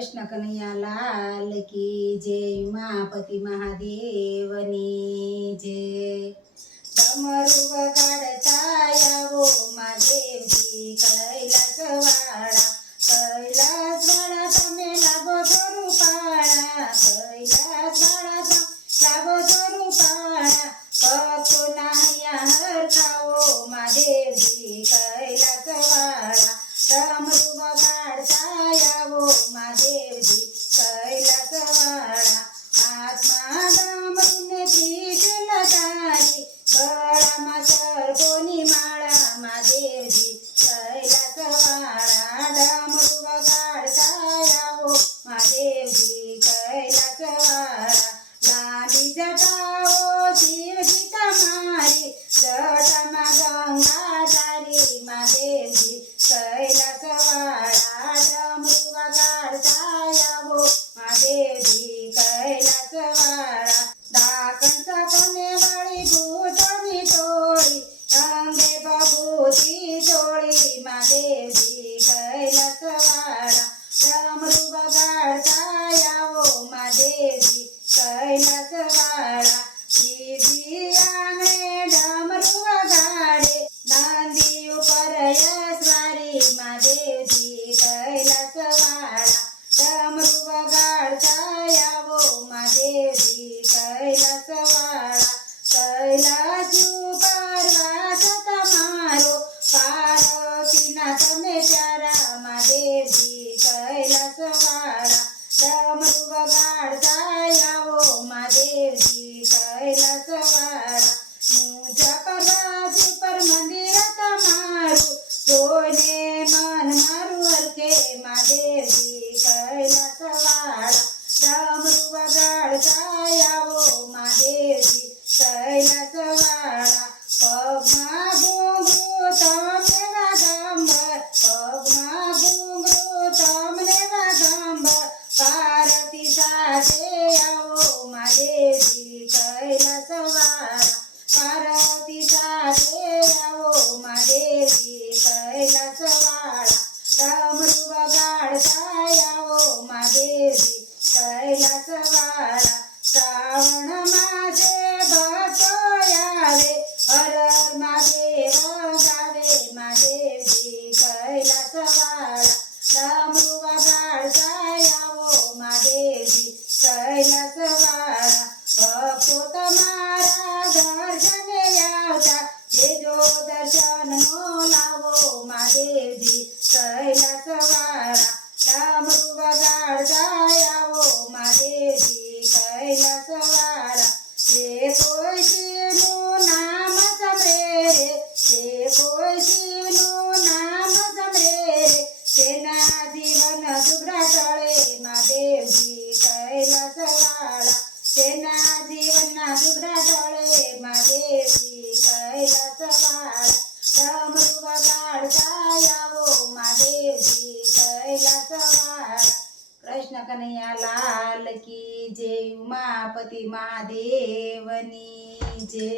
कृष्ण कन्हैया लाल की जय उमापति महादेवनी जय। डमरू वगाडता यावो महादेवजी कैलासवाड़ा कैलासवाड़ा तमे लागो છો રૂપાળા कैलासवाड़ा लागो છો રૂપાળા ભક્તોના અહીંયા હરખાવો મહાદેવજી कैलासवाड़ा डमरू वगाडता यावो महादेवजी कैलासवाड़ा हाथमा डमरूने त्रिशूल धारी गळाમાં સરગોની માળા મહાદેવજી कैलासवाड़ा डमरू वगाडता यावो महादेवजी कैलासवाड़ा लांबी जटाओ શિવજી તમારી જટામાં ગંગાધારી મહાદેવજી कैलासवाड़ा डमरू वगाडता यावो महादेवजी कैलासवाड़ा डाकण साकोने वाली भूतोनी टोळी रंगे बबूती जोड़ी महादेवजी कैलासवाड़ा डमरू वगाडता यावो महादेवजी कैलासवाड़ा शिवजी आंगणे डमरू वगाडे नंदी ઉપર યશવારી મહાદેવજી कैलासवाड़ा डमरू वगाडता यावो महादेवजी कैलासवाड़ा कैलास ઉપર વાસ તમારો પાર્વતીના તમે પ્યારા મહાદેવજી कैलासवाड़ा डमरू वगाडता यावो महादेवजी कैलासवाड़ा ऊंचा पर्वत ઉપર મંદિર તમારું જોઈને મન મારું હરખે મહાદેવજી कैलासवाड़ा डमरू वगाडता यावो महादेवजी कैलासवाड़ा पगमा घुंघरू તમને વાગંબર પગમાં ઘુંઘरू તમને વાગંબર પાર્વતી સાથે આવો મહાદેવજી कैलासवाड़ा पार्वती साथे आवो महादेवजी कैलासवाड़ा डमरू वगाडता आवो महादेवजी कैलासवाड़ा श्रावण मासे भक्तो आवे हर हर महादेव गावे महादेवजी कैलासवाड़ा डमरू वगाडता आवो महादेवजी कैलासवाड़ा भक्तो તમારા દર્શને આવતા જેજો દર્શનનો લાવો મહાદેવજી कैलासवाड़ा डमरू वगाडता आवो महादेवजी कैलासवाड़ा जे કોઈ શિવનું નામ સમરે રે જે કોઈ શિવનું નામ સમરે રે તેના જીવન દુબળા ટળે મહાદેવજી कैलासवाड़ा तेना जीवनना दुबळा टळे महादेवजी कैलासवाड़ा डमरू वगाडता यावो महादेवजी कैलासवाड़ा। कृष्ण कन्हैया लाल की जय उमापति महादेवनी जय।